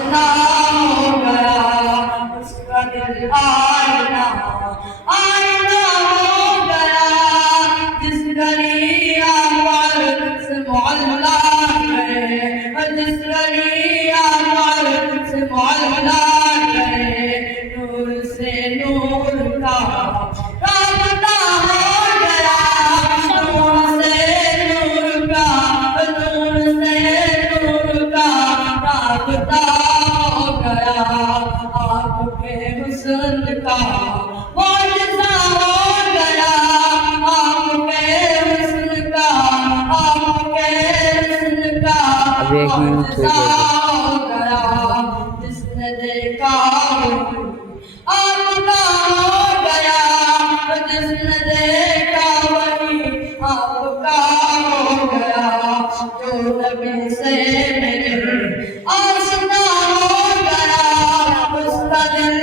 آشنا ہو گیا، اس کا دل آئینہ آئینہ ہو گیا، جس گلی آنور سے معلق ہے، جس گلی آنور سے معلق ہے، نور سے نور کا رابطہ ہو گیا، نور سے نور کا، نور سے نور کا رابطہ ہو گیا، آپ کے حسن کا معجزہ ہو گیا، آپ کے حسن کا، آپ کے حسن کا اب ایک منٹ معجزہ دے دو۔ ہو گیا، جس نے دیکھا آپ کا ہو گیا، جس نے دیکھا وہی آپ کا ہو گیا، جو نبی سے میرے آشنا ہو گیا، اس کا دل